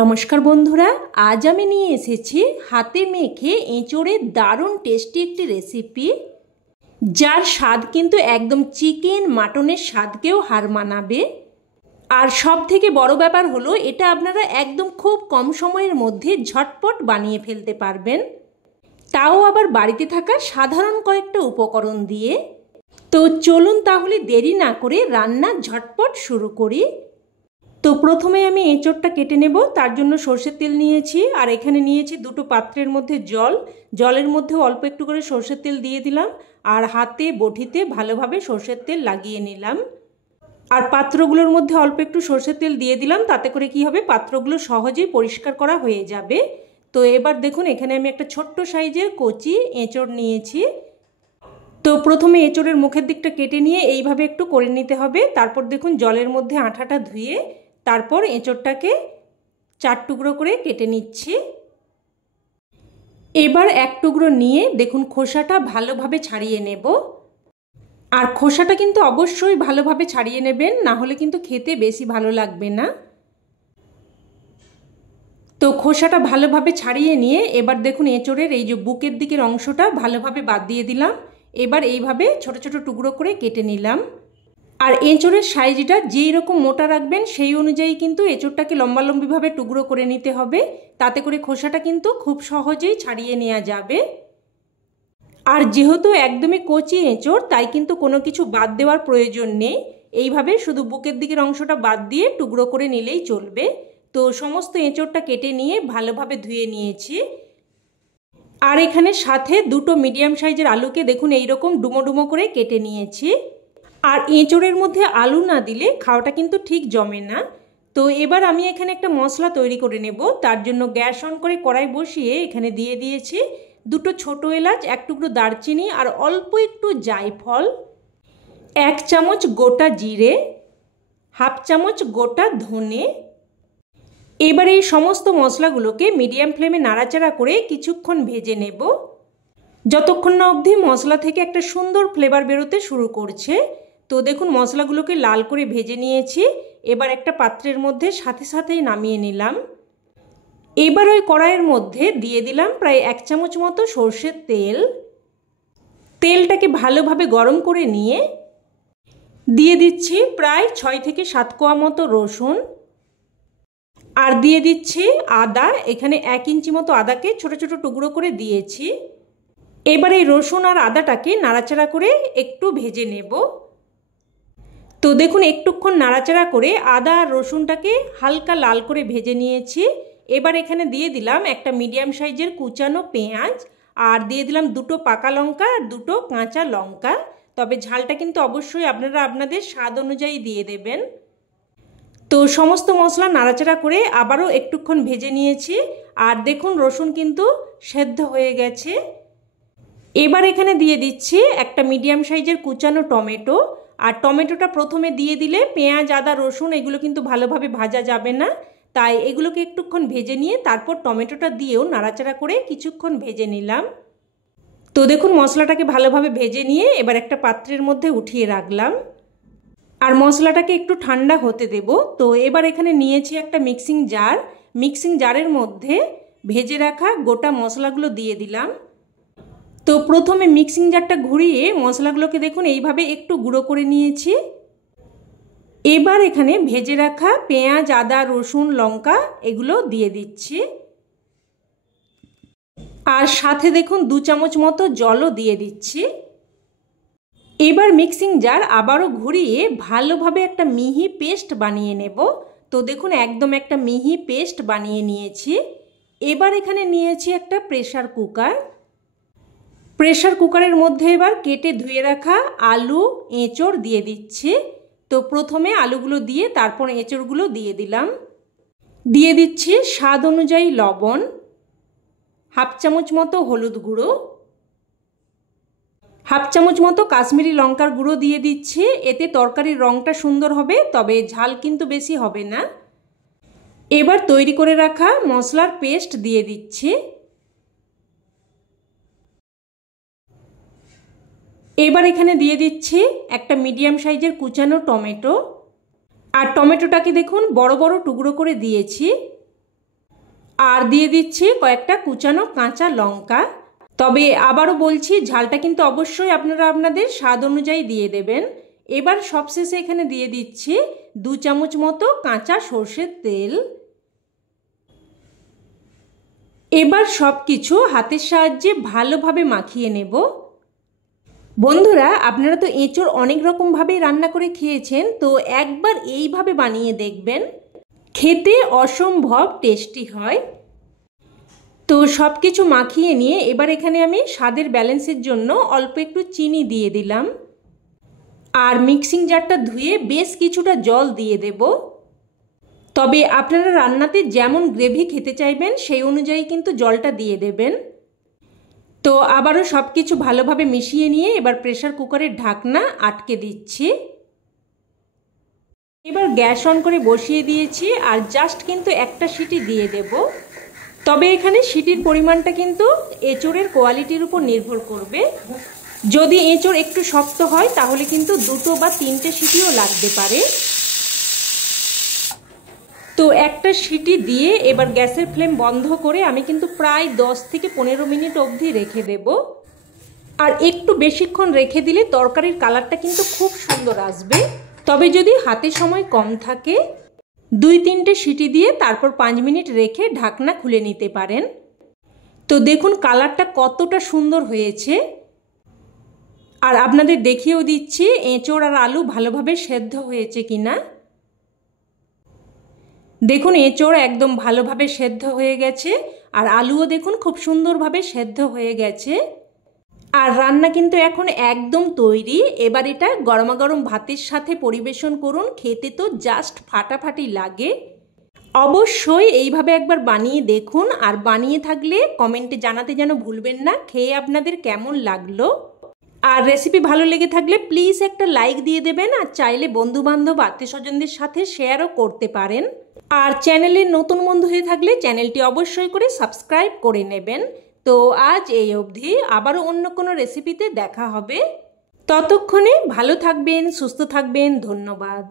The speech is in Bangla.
নমস্কার বন্ধুরা, আজ আমি নিয়ে এসেছি হাতে মেখে এঁচোড়ের দারুণ টেস্টি একটি রেসিপি, যার স্বাদ কিন্তু একদম চিকেন মাটনের স্বাদকেও হার মানাবে। আর সব থেকে বড় ব্যাপার হলো এটা আপনারা একদম খুব কম সময়ের মধ্যে ঝটপট বানিয়ে ফেলতে পারবেন, তাও আবার বাড়িতে থাকা সাধারণ কয়েকটা উপকরণ দিয়ে। তো চলুন তাহলে দেরি না করে রান্না ঝটপট শুরু করি। তো প্রথমে আমি এঁচোড়টা কেটে নেব। তার জন্য সরষের তেল নিয়েছি, আর এখানে নিয়েছি দুটো পাত্রের মধ্যে জল। জলের মধ্যে অল্প একটু করে সরষের তেল দিয়ে দিলাম, আর হাতে বটিতে ভালোভাবে সরষের তেল লাগিয়ে নিলাম। আর পাত্রগুলোর মধ্যে অল্প একটু সরষের তেল দিয়ে দিলাম, তাতে করে কি হবে, পাত্রগুলো সহজেই পরিষ্কার করা হয়ে যাবে। তো এবার দেখুন, এখানে আমি একটা ছোট্ট সাইজের কচি এঁচোড় নিয়েছি। তো প্রথমে এঁচোড়ের মুখের দিকটা কেটে নিয়ে এইভাবে একটু করে নিতে হবে। তারপর দেখুন জলের মধ্যে আঠাটা ধুয়ে তারপর এঁচোড়টাকে 4 টুকরো করে কেটে নিচ্ছি। এবার এক টুকরো নিয়ে দেখুন খোসাটা ভালোভাবে ছাড়িয়ে নেব। আর খোসাটা কিন্তু অবশ্যই ভালোভাবে ছাড়িয়ে নেবেন, না হলে কিন্তু খেতে বেশি ভালো লাগবে না। তো খোসাটা ভালোভাবে ছাড়িয়ে নিয়ে এবার দেখুন এঁচোড়ের এই যে বুকের দিকের অংশটা ভালোভাবে বাদ দিয়ে দিলাম। এবার এইভাবে ছোট ছোট টুকরো করে কেটে নিলাম। আর এঁচোড়ের সাইজটা যেই রকম মোটা রাখবেন সেই অনুযায়ী কিন্তু এঁচোড়টাকে লম্বালম্বিভাবে টুকরো করে নিতে হবে, তাতে করে খোসাটা কিন্তু খুব সহজেই ছাড়িয়ে নেওয়া যাবে। আর যেহেতু একদমই কচি এঁচোড়, তাই কিন্তু কোনো কিছু বাদ দেওয়ার প্রয়োজন নেই। এইভাবে শুধু বুকের দিকের অংশটা বাদ দিয়ে টুকরো করে নিলেই চলবে। তো সমস্ত এঁচোড়টা কেটে নিয়ে ভালোভাবে ধুয়ে নিয়েছি। আর এখানে সাথে দুটো মিডিয়াম সাইজের আলুকে দেখুন এইরকম ডুমো ডুমো করে কেটে নিয়েছি। আর এঁচোড়ের মধ্যে আলু না দিলে খাওয়াটা কিন্তু ঠিক জমে না। তো এবার আমি এখানে একটা মশলা তৈরি করে নেব। তার জন্য গ্যাস অন করে কড়াই বসিয়ে এখানে দিয়ে দিয়েছি দুটো ছোটো এলাচ, এক টুকরো দারচিনি, আর অল্প একটু জায়ফল, 1 চামচ গোটা জিরে, হাফ চামচ গোটা ধনে। এবার এই সমস্ত মশলাগুলোকে মিডিয়াম ফ্লেমে নাড়াচাড়া করে কিছুক্ষণ ভেজে নেব, যতক্ষণ না অবধি মশলা থেকে একটা সুন্দর ফ্লেভার বেরোতে শুরু করছে। তো দেখুন মশলাগুলোকে লাল করে ভেজে নিয়েছি। এবার একটা পাত্রের মধ্যে সাথে সাথেই নামিয়ে নিলাম। এবার ওই কড়াইয়ের মধ্যে দিয়ে দিলাম প্রায় 1 চামচ মতো সর্ষের তেল। তেলটাকে ভালোভাবে গরম করে নিয়ে দিয়ে দিচ্ছি প্রায় 6 থেকে 7 কোয়া মতো রসুন, আর দিয়ে দিচ্ছি আদা। এখানে 1 ইঞ্চি মতো আদাকে ছোট ছোট টুকরো করে দিয়েছি। এবার এই রসুন আর আদাটাকে নাড়াচাড়া করে একটু ভেজে নেব। তো দেখুন একটুক্ষণ নাড়াচাড়া করে আদা আর রসুনটাকে হালকা লাল করে ভেজে নিয়েছি। এবার এখানে দিয়ে দিলাম একটা মিডিয়াম সাইজের কুচানো পেঁয়াজ, আর দিয়ে দিলাম দুটো পাকা লঙ্কা আর দুটো কাঁচা লঙ্কা। তবে ঝালটা কিন্তু অবশ্যই আপনারা আপনাদের স্বাদ অনুযায়ী দিয়ে দেবেন। তো সমস্ত মশলা নাড়াচাড়া করে আবারও একটুক্ষণ ভেজে নিয়েছি। আর দেখুন রসুন কিন্তু সেদ্ধ হয়ে গেছে। এবার এখানে দিয়ে দিচ্ছি একটা মিডিয়াম সাইজের কুচানো টমেটো। আর টমেটোটা প্রথমে দিয়ে দিলে পেঁয়াজ, আদা, রসুন এগুলো কিন্তু ভালোভাবে ভাজা যাবে না, তাই এগুলোকে একটুক্ষণ ভেজে নিয়ে তারপর টমেটোটা দিয়েও নাড়াচাড়া করে কিছুক্ষণ ভেজে নিলাম। তো দেখুন মশলাটাকে ভালোভাবে ভেজে নিয়ে এবার একটা পাত্রের মধ্যে উঠিয়ে রাখলাম, আর মশলাটাকে একটু ঠান্ডা হতে দেব। তো এবার এখানে নিয়েছি একটা মিক্সিং জার। মিক্সিং জারের মধ্যে ভেজে রাখা গোটা মশলাগুলো দিয়ে দিলাম। তো প্রথমে মিক্সিং জারটা ঘুরিয়ে মশলাগুলোকে দেখুন এইভাবে একটু গুঁড়ো করে নিয়েছি। এবার এখানে ভেজে রাখা পেঁয়াজ, আদা, রসুন, লঙ্কা এগুলো দিয়ে দিচ্ছি, আর সাথে দেখুন 2 চামচ মতো জলও দিয়ে দিচ্ছি। এবার মিক্সিং জার আবারও ঘুরিয়ে ভালোভাবে একটা মিহি পেস্ট বানিয়ে নেব। তো দেখুন একদম একটা মিহি পেস্ট বানিয়ে নিয়েছি। এবার এখানে নিয়েছি একটা প্রেসার কুকার। প্রেসার কুকারের মধ্যে এবার কেটে ধুয়ে রাখা আলু, এঁচোড় দিয়ে দিচ্ছি। তো প্রথমে আলুগুলো দিয়ে তারপর এঁচোড়গুলো দিয়ে দিলাম। দিয়ে দিচ্ছি স্বাদ অনুযায়ী লবণ, হাফ চামচ মতো হলুদ গুঁড়ো, হাফ চামচ মতো কাশ্মীরি লঙ্কার গুঁড়ো দিয়ে দিচ্ছি। এতে তরকারির রঙটা সুন্দর হবে, তবে ঝাল কিন্তু বেশি হবে না। এবার তৈরি করে রাখা মশলার পেস্ট দিয়ে দিচ্ছি। এবার এখানে দিয়ে দিচ্ছি একটা মিডিয়াম সাইজের কুচানো টমেটো, আর টমেটোটাকে দেখুন বড় বড় টুকরো করে দিয়েছি। আর দিয়ে দিচ্ছি কয়েকটা কুচানো কাঁচা লঙ্কা। তবে আবারও বলছি, ঝালটা কিন্তু অবশ্যই আপনারা আপনাদের স্বাদ অনুযায়ী দিয়ে দেবেন। এবার সবশেষে এখানে দিয়ে দিচ্ছি 2 চামচ মতো কাঁচা সর্ষের তেল। এবার সব কিছু হাতের সাহায্যে ভালোভাবে মাখিয়ে নেব। বন্ধুরা, আপনারা তো এঁচোড় অনেক রকমভাবেই রান্না করে খেয়েছেন, তো একবার এইভাবে বানিয়ে দেখবেন, খেতে অসম্ভব টেস্টি হয়। তো সব কিছু মাখিয়ে নিয়ে এবার এখানে আমি স্বাদের ব্যালেন্সের জন্য অল্প একটু চিনি দিয়ে দিলাম। আর মিক্সিং জারটা ধুয়ে বেশ কিছুটা জল দিয়ে দেব। তবে আপনারা রান্নাতে যেমন গ্রেভি খেতে চাইবেন সেই অনুযায়ী কিন্তু জলটা দিয়ে দেবেন। তো আবারও সব কিছু ভালোভাবে মিশিয়ে নিয়ে এবার প্রেসার কুকারের ঢাকনা আটকে দিচ্ছি। এবার গ্যাস অন করে বসিয়ে দিয়েছি আর জাস্ট কিন্তু একটা সিটি দিয়ে দেব। তবে এখানে সিটির পরিমাণটা কিন্তু এঁচোড়ের কোয়ালিটির উপর নির্ভর করবে। যদি এঁচোড় একটু শক্ত হয় তাহলে কিন্তু 2 বা 3টে সিটিও লাগতে পারে। তো একটা সিটি দিয়ে এবার গ্যাসের ফ্লেম বন্ধ করে আমি কিন্তু প্রায় 10 থেকে 15 মিনিট অবধি রেখে দেব। আর একটু বেশিক্ষণ রেখে দিলে তরকারির কালারটা কিন্তু খুব সুন্দর আসবে। তবে যদি হাতে সময় কম থাকে 2-3টে সিটি দিয়ে তারপর 5 মিনিট রেখে ঢাকনা খুলে নিতে পারেন। তো দেখুন কালারটা কতটা সুন্দর হয়েছে। আর আপনাদের দেখিয়েও দিচ্ছি এঁচোড় আর আলু ভালোভাবে সেদ্ধ হয়েছে কিনা। দেখুন এঁচোড় একদম ভালোভাবে সেদ্ধ হয়ে গেছে আর আলুও দেখুন খুব সুন্দরভাবে সেদ্ধ হয়ে গেছে। আর রান্না কিন্তু এখন একদম তৈরি। এবার এটা গরমাগরম ভাতের সাথে পরিবেশন করুন, খেতে তো জাস্ট ফাটাফাটি লাগে। অবশ্যই এইভাবে একবার বানিয়ে দেখুন, আর বানিয়ে থাকলে কমেন্টে জানাতে যেন ভুলবেন না খেয়ে আপনাদের কেমন লাগলো। আর রেসিপি ভালো লেগে থাকলে প্লিজ একটা লাইক দিয়ে দেবেন, আর চাইলে বন্ধুবান্ধব আত্মীয়স্বজনদের সাথে শেয়ারও করতে পারেন। আর চ্যানেলের নতুন বন্ধু হয়ে থাকলে চ্যানেলটি অবশ্যই করে সাবস্ক্রাইব করে নেবেন। তো আজ এই অবধি, আবারও অন্য কোনো রেসিপিতে দেখা হবে। ততক্ষণে ভালো থাকবেন, সুস্থ থাকবেন। ধন্যবাদ।